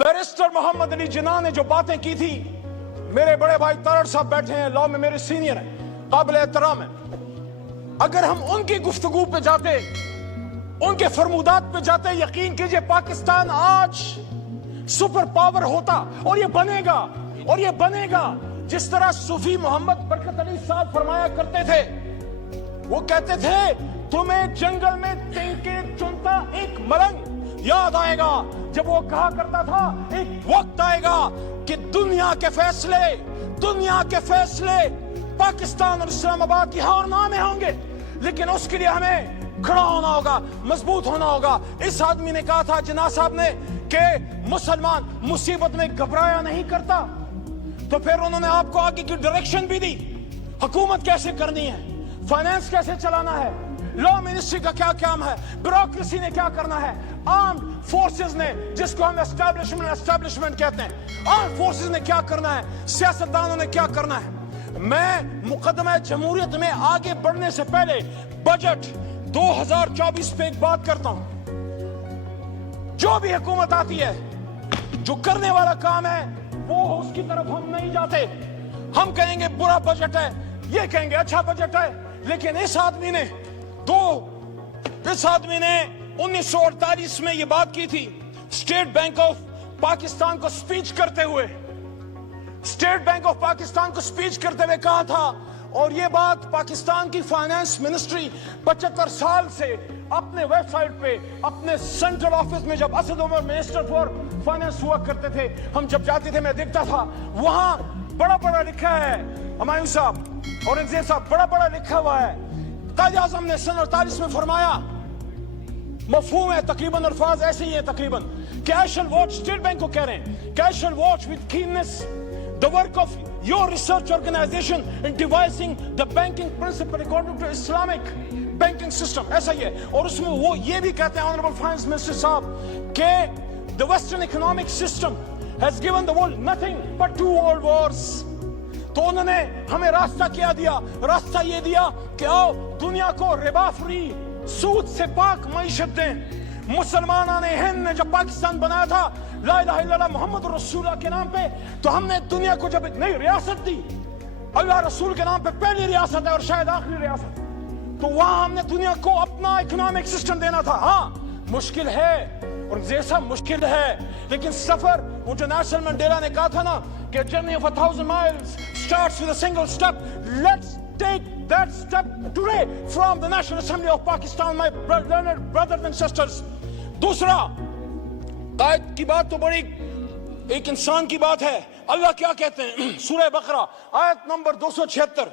Barrister Mohammad Ali Jinnah ने जो बातें की थी, मेरे बड़े भाई तारड़ साहब बैठे हैं, लॉ में मेरे सीनियर हैं, काबिल एहतराम है। अगर हम उनकी गुफ्तगू पे जाते, उनके फरमुदात पे जाते, यकीन कीजिए पाकिस्तान आज सुपर पावर होता। और ये बनेगा जिस तरह सूफी मोहम्मद बरकत अली साहब फरमाया करते थे। वो कहते थे, तुम्हें जंगल में तिनके चुनता एक मलंग याद आएगा। जब वो कहा करता था, एक वक्त आएगा कि दुनिया के फैसले पाकिस्तान और इस्लामाबाद की हार नामे होंगे, लेकिन उसके लिए हमें खड़ा होना होगा, मजबूत होना होगा। इस आदमी ने कहा था, जिन्ना साहब ने, कि मुसलमान मुसीबत में घबराया नहीं करता। तो फिर उन्होंने आपको आगे की डायरेक्शन भी दी, हुकूमत कैसे करनी है, फाइनेंस कैसे चलाना है, लॉ मिनिस्ट्री का क्या काम है, ब्यूरोक्रेसी ने क्या करना है, आर्म्ड फोर्सेस ने, जिसको हम एस्टैब्लिशमेंट कहते हैं, आर्म्ड फोर्सेस ने क्या करना है, सियासतदानों ने क्या करना है। मैं मुकदमा जमहूरियत में आगे बढ़ने से पहले बजट 2024 पे एक बात करता हूं। जो भी हुकूमत आती है, जो करने वाला काम है, वो उसकी तरफ हम नहीं जाते। हम कहेंगे बुरा बजट है, ये कहेंगे अच्छा बजट है। लेकिन इस आदमी ने 1948 में ये बात की थी, स्टेट बैंक ऑफ पाकिस्तान को स्पीच करते हुए कहा था। और ये बात पाकिस्तान की फाइनेंस मिनिस्ट्री 75 साल से अपने वेबसाइट पे, अपने सेंट्रल ऑफिस में, जब Asad Umar minister for finance हुआ करते थे, हम जब जाते थे, मैं देखता था वहां बड़ा लिखा है, हुमायूं साहब, औरंगजेब साहब, बड़ा लिखा हुआ है। कायदे आज़म ने सन 48 में फरमाया, मफहूम है तकरीबन, अल्फाज ऐसे ही है तकरीबन, कि I shall watch, state bank को कह रहे हैं कि I shall watch with keenness the work of your research organization in devising the banking principle according to Islamic banking system. ऐसा ही है। और उसमें वो ये भी कहते हैं, ऑनरेबल फाइनेंस मिनिस्टर साहब, कि the western economic system has given the world nothing but 2 world wars. तो उन्होंने हमें रास्ता ये दिया कि आओ दुनिया को रिबा फ्री, सूद से पाक मईशत दें। मुसलमानों ने, हिंद ने जब पाकिस्तान बनाया था, ला इलाहा इल्लल्लाह मुहम्मद रसूलुल्लाह के नाम पे, तो हमने दुनिया को जब नई रियासत दी, अल्लाह रसूल के नाम पे पहली रियासत है और शायद आखिरी रियासत, तो वहां हमने दुनिया को अपना इकोनॉमिक सिस्टम देना था। हाँ, मुश्किल है और जैसा मुश्किल है, लेकिन सफर, वो जो नेल्सन मंडेला ने कहा था ना, कि journey of 1000 miles starts with a single step. Let's take that step today from the National Assembly of Pakistan, my learned brothers and sisters. दूसरा, कायद की बात तो बड़ी एक इंसान की बात है। अल्लाह क्या कहते हैं, सूरह बकरा आयत नंबर 276,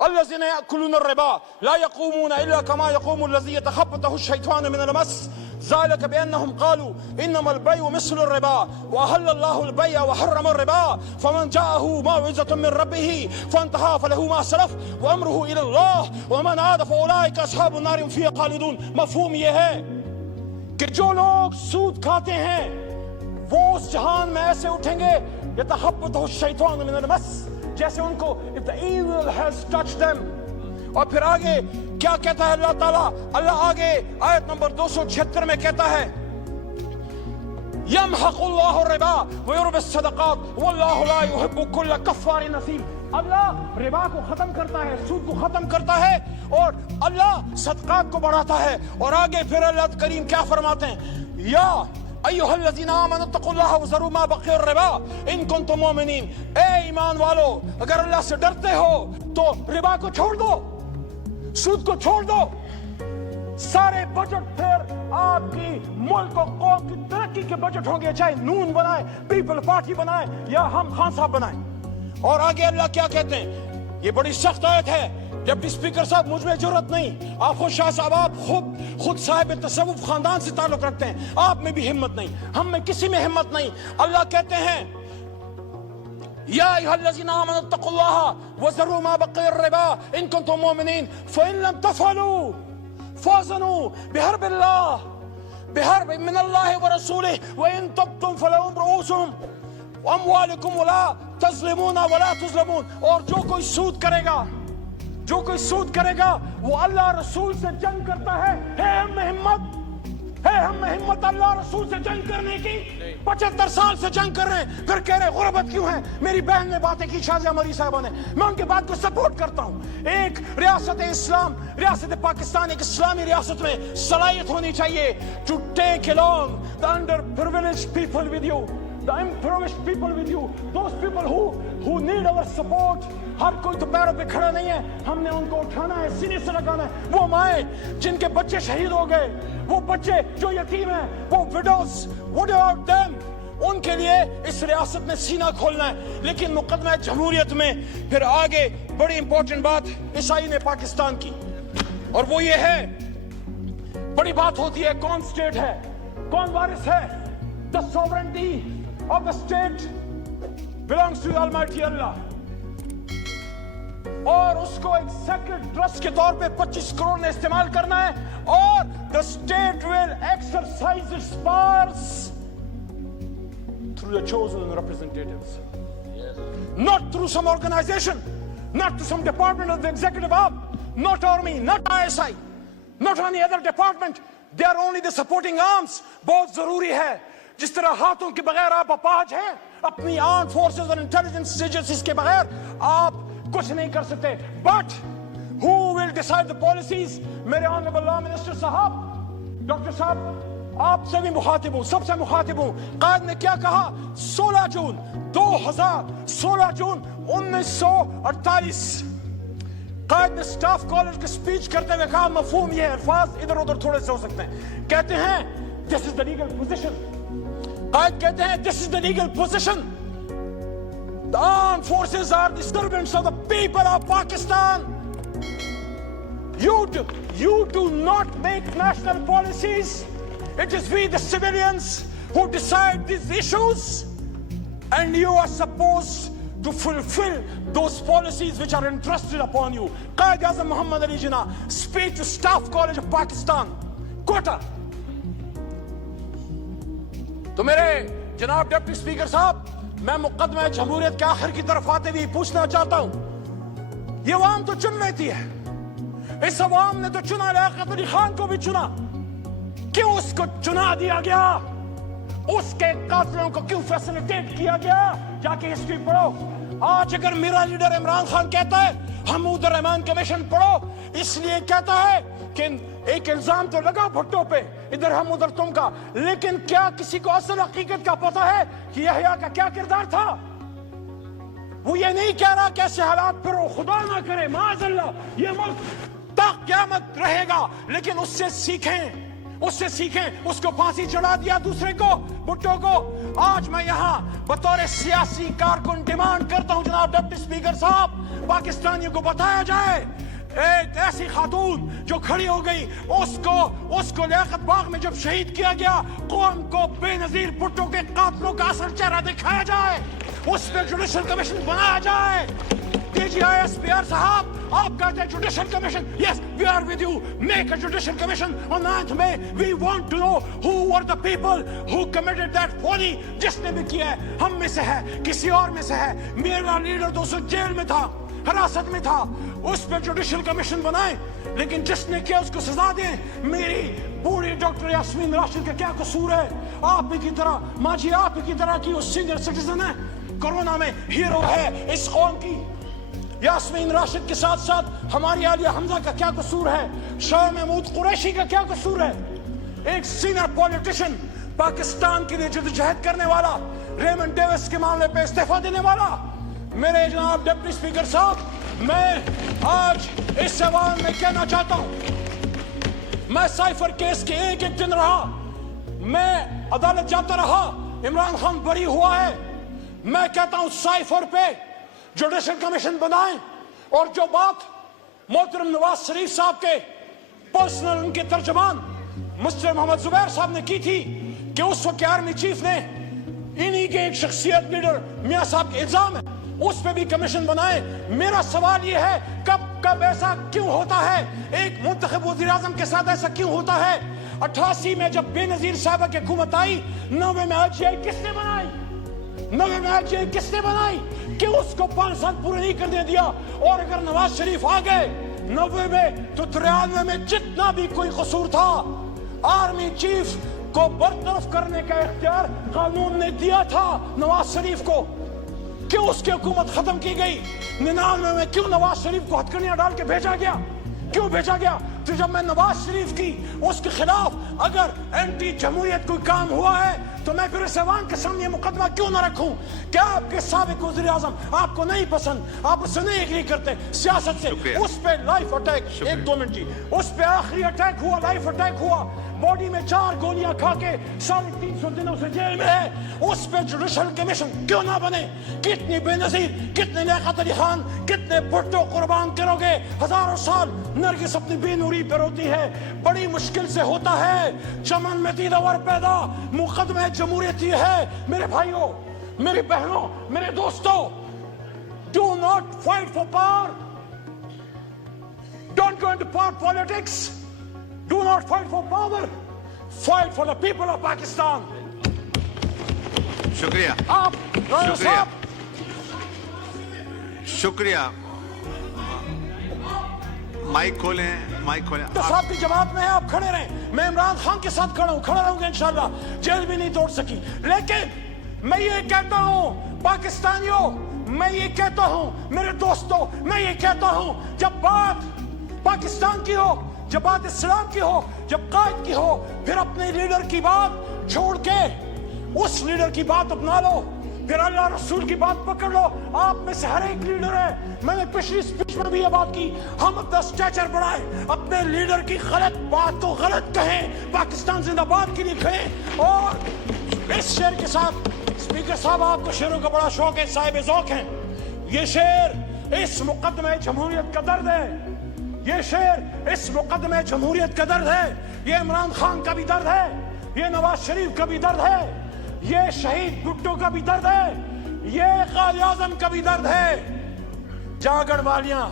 अल्लज़ीना यअकुलून अर्रिबा ला यक़ूमून इल्ला कमा यक़ूमु अल्लज़ी यतख़ब्बतहु अश-शैतानु मिनल मस ज़ालिका बिअन्नहुम क़ालू इन्नमल बैउ मिस्लु अर्रिबा व अहल्लल्लाहु अल-बैअ व हर्रम अर्रिबा फमन जाअहु मौइज़तुम मिन रब्बिही फंतहा फलहु मा सलफ व अम्रुहु इलल्लाह व मन आदा फउलाइका अस्हाबुन नार फ़ीहा ख़ालिदून। मफ़हूम ये है कि जो लोग सूद खाते हैं, वो उस जहान में ऐसे उठेंगे, यतख़ब्बतहु अश-शैतानु मिनल मस, जैसे उनको if the evil has touched them। और फिर आगे क्या कहता है अल्लाह ताला, अल्लाह आगे आयत नंबर 276 में कहता है, यमहक़ुल्लाहु रिबा व युरबिस सदक़ात वल्लाहु ला युहिब्बु कुल्ल कफ़्फ़ारिन नसीम। अल्लाह रिबा को खत्म करता है, सूद को खत्म करता है, और अल्लाह सदक़ात को बढ़ाता है। और आगे फिर अल्लाह करीम क्या फरमाते हैं, या अय्युहल्लज़ीना आमनु तक़ुल्लाह व ज़रू मा बक़िय रिबा इन कुंतुम मुमिनीन। ए ईमान वालो, अगर अल्लाह से डरते हो तो रिबा को छोड़ दो, सूद को छोड़ दो। सारे बजट फिर आपकी मुल्क और कौम की तरक्की के बजट होंगे, चाहे नून बनाए, पीपल पार्टी बनाए, या हम खान साहब बनाए। और आगे अल्लाह क्या कहते हैं, ये बड़ी सख्त आयत है। डिप्टी स्पीकर साहब, मुझ में जरूरत नहीं, आप खुद शाह साहब, आप खुद साहिब तसव्वुफ खानदान से ताल्लुक रखते हैं, आप में भी हिम्मत नहीं, हम में किसी में हिम्मत नहीं। अल्लाह कहते हैं, या अय्युहल्लज़ीना आमनु तक़ुल्लाह व ज़रू मा बक़िय रिबा इन कुंतुम मुमिनीन फ़इन लम तफ़अलू फ़ाज़नू बिहर्बिन मिनल्लाहि व रसूलिहि व इन तब्तुम फलहुम रुऊसुहुम व अमवालुकुम व ला तज़लिमूना व ला तुज़लमून। और जो कोई सूद करेगा वो अल्लाह रसूल से जंग करता है। हम में हिम्मत, ہے ہم میں ہمت اللہ رسول سے جنگ کرنے کی؟ 75 سال سے جنگ کر رہے ہیں، پھر کہہ رہے غربت کیوں ہے؟ میری بہن نے باتیں کی شازیہ مری صاحبہ نے، میں ان کی بات کو سپورٹ کرتا ہوں. ایک ریاست اسلام، ریاست پاکستان ایک اسلامی ریاست میں صلاحیت ہونی چاہیے to take along the underprivileged people with you, the impoverished people with you, those people who need our support. ہر کوئی تو پیروں پہ کھڑا نہیں ہے، ہم نے ان کو اٹھانا ہے، سینے سے لگانا ہے. وہ مائیں جن کے بچے شہید ہو گئے، وہ بچے جو یتیم ہیں، وہ widows, what about them؟ ان کے لیے اس ریاست نے سینہ کھولنا ہے. لیکن مقدمہ جمہوریت میں پھر آگے بڑی امپورٹنٹ بات اس آئین پاکستان کی، اور وہ یہ ہے، بڑی بات ہوتی ہے کون سٹیٹ ہے، کون وارث ہے. The sovereignty of the state belongs to the Almighty Allah. اور اس کو ایک سیکرڈ ٹرسٹ کے طور پہ 25 کروڑ نے استعمال کرنا ہے، اور the state will exercise its powers through the chosen representatives, not through some organization, not through some department of the executive arm, not army, not ISI, not any other department. They are only the supporting arms. بہت ضروری ہے. جس طرح ہاتھوں کے بغیر آپ اپاہج ہیں، اپنی آرم فورسز اور انٹیلیجنس ایجنسیز کے بغیر آپ کچھ نہیں کر سکتے. But who will decide the policies؟ میرے آنریبل لا منسٹر صاحب، ڈاکٹر صاحب، آپ سے بھی مخاطب ہوں، سب سے مخاطب ہوں. قائد نے کیا کہا؟ 16 جون 1948 قائد نے سٹاف کالج کے سپیچ کرتے ہوئے کہا، مفہوم یہ ہے، الفاظ ادھر ادھر تھوڑے سے ہو سکتے ہیں، کہتے ہیں this is the legal position. قائد کہتے ہیں this is the legal position. The armed forces are the servants of the people of Pakistan. You do not make national policies. It is we the civilians who decide these issues, and you are supposed to fulfill those policies which are entrusted upon you. Qaid Azam Muhammad Ali Jinnah, speech to Staff College of Pakistan, Quetta. تو میرے جناب deputy speaker صاحب، میں مقدمہ جمہوریت کے آخر کی طرف آتے ہوئے پوچھنا چاہتا ہوں، یہ عوام تو چن لیتی ہے، اس عوام نے تو چنا، لیاقت علی خان کو بھی چنا، کیوں اس کو چنا دیا گیا؟ اس کے قاتلوں کو کیوں فیسلیٹیٹ کیا گیا؟ جا کے ہسٹری پڑھو. آج اگر میرا لیڈر عمران خان کہتا ہے حمود الرحمان کمیشن پڑھو، اس لیے کہتا ہے کہ ایک الزام تو لگا بھٹو پہ، ادھر ہم ادھر تم کا، لیکن کیا کسی کو اصل حقیقت کا پتہ ہے کہ یحییٰ کا کیا کردار تھا؟ وہ یہ نہیں کہہ رہا کیسے حالات پھر خدا نہ کرے معاذ اللہ یہ ملک تا قیامت رہے گا، لیکن اس سے سیکھیں، اس کو پھانسی چڑھا دیا دوسرے کو، بھٹو کو. آج میں یہاں بطور سیاسی کارکن ڈیمانڈ کرتا ہوں جناب ڈپٹی اسپیکر صاحب، پاکستانیوں کو بتایا جائے ایک ایسی خاتون جو کھڑی ہو گئی، اس کو لیاقت باغ میں جب شہید کیا گیا، قوم کو بے نظیر بھٹو کے قاتلوں کا اصل چہرہ دکھایا جائے، اس پہ جوڈیشل کمیشن بنایا جائے. DGISPR صاحب، آپ کہتے ہیں judicial commission, yes we are with you, make a judicial commission on 9th May. We want to know who were the people who committed that folly. جس نے بھی کیا ہے، ہم میں سے ہے، کسی اور میں سے ہے. میرا لیڈر 200 جیل میں تھا، حراست میں تھا، اس پہ جوڈیشل کمیشن بنائیں، لیکن جس نے کیا اس کو سزا دیں. میری بوڑھی ڈاکٹر یاسمین راشد کا کیا قصور ہے؟ آپ کی طرح ماجی، آپ کی طرح کی وہ سینئر سٹیزن ہے، کورونا میں ہیرو ہے اس قوم کی. یاسمین راشد کے ساتھ ساتھ ہماری عالیہ حمزہ کا کیا قصور ہے؟ شاہ محمود قریشی کا کیا قصور ہے؟ ایک سینئر پولیٹیشن، پاکستان کے لیے جدوجہد کرنے والا، ریمنڈ ڈیوس کے معاملے پہ استعفیٰ دینے والا. میرے جناب ڈپٹی اسپیکر صاحب، میں آج اس سوال میں کہنا چاہتا ہوں، میں سائفر کیس کے ایک دن رہا، میں عدالت جاتا رہا، عمران خان بری ہوا ہے. میں کہتا ہوں سائفر پہ جوڈیشل کمیشن بنائیں. اور جو بات محترم نواز شریف صاحب کے پرسنل ان کے ترجمان مسٹر محمد زبیر صاحب نے کی تھی کہ اس وقت آرمی چیف نے انہی کے ایک شخصیت لیڈر میاں صاحب کے الزام ہے، اس پہ بھی کمیشن بنائیں. میرا سوال یہ ہے، کب ایسا کیوں ہوتا ہے؟ ایک منتخب وزیر اعظم کے ساتھ ایسا کیوں ہوتا ہے؟ 88 میں جب بے نظیر صاحبہ کی حکومت آئی، 90 میں IGI کس نے بنائی؟ 90 میں IGI کس نے بنائی؟ کہ اس کو 5 سال پورے نہیں کرنے دیا. اور اگر نواز شریف آ گئے 90 میں، تو 93 میں جتنا بھی کوئی قصور تھا आर्मी चीफ को बरतरफ करने का इख्तियार कानून ने दिया था नवाज शरीफ को। क्यों उसकी हुकूमत खत्म की गई? 99 में क्यों नवाज शरीफ को हथकड़ियां डाल के भेजा गया? क्यों भेजा गया? तो जब मैं नवाज शरीफ की उसके खिलाफ अगर एंटी जमहूरियत कोई काम हुआ है तो मैं फिर ऐवान के सामने मुकदमा क्यों ना रखूं? क्या आपके साबिक वज़ीर आज़म आपको नहीं पसंद, आप उससे नहीं एग्री करते सियासत से? उस पे लाइफ अटैक, 1-2 मिनट जी, उस पे आखिरी अटैक हुआ, लाइफ अटैक हुआ, बॉडी में 4 गोलियां खा के 350 दिनों से जेल में है। उस पे जुडिशल कमीशन क्यों ना बने? कितनी बेनजीर, कितने लियाकत अली खान, कितने भुट्टो कुर्बान करोगे? हजारों साल नरगिस अपनी बेनूरी पर होती है, बड़ी मुश्किल से होता है। चमन में दीदावर पैदा, मुकदमे जमहूरियत है। मेरे भाइयों, मेरी बहनों, मेरे दोस्तों, do not fight for power, don't go into power politics, do not fight for power, fight for the people of Pakistan. शुक्रिया, आप शुक्रिया, शुक्रिया। माइक खोलें, माइक खोलें। तो साहब की जमात में है, आप खड़े रहें। मैं इमरान खान के साथ खड़ा हूं, खड़ा रहूंगा इंशाल्लाह। जेल भी नहीं तोड़ सकी। लेकिन मैं ये कहता हूं पाकिस्तानियों, मैं ये कहता हूं मेरे दोस्तों, मैं ये कहता हूं जब बात पाकिस्तान की हो, जब बात इस्लाम की हो, जब कायद की हो, फिर अपने लीडर की बात छोड़ के उस लीडर की बात अपना लो, फिर अल्लाह रसूल की बात पकड़ लो। आप में से हर एक लीडर है। मैंने पिछली स्पीच में भी ये बात की, हम अपना स्टेचर बढ़ाएं, अपने लीडर की गलत बात को गलत कहें, पाकिस्तान जिंदाबाद के लिए कहें। और इस शेर के साथ स्पीकर साहब, आपको शेरों का बड़ा शौक है, साहिब ज़ौक़ हैं। ये शेर इस मुकदमे जमहूरियत का दर्द है, ये शेर इस मुकदमे जमहूरियत का दर्द है, ये इमरान खान का भी दर्द है, ये नवाज शरीफ का भी दर्द है, ये शहीद भुट्टो का भी दर्द है, ये कायद आज़म का भी दर्द है। जागण वालियां,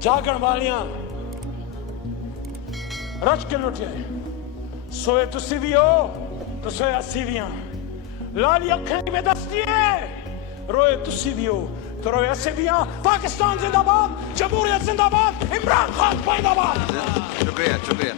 जागण वालियां रच के लुटे, सोए तुसी भी हो तो सोए असी भी हां। लाली अखें में दस्ती है, रोए तुसी भी हो तो रोए असी भी हां। पाकिस्तान जिंदाबाद, जमहूरियत जिंदाबाद, इमरान खान जिंदाबाद। शुक्रिया, शुक्रिया।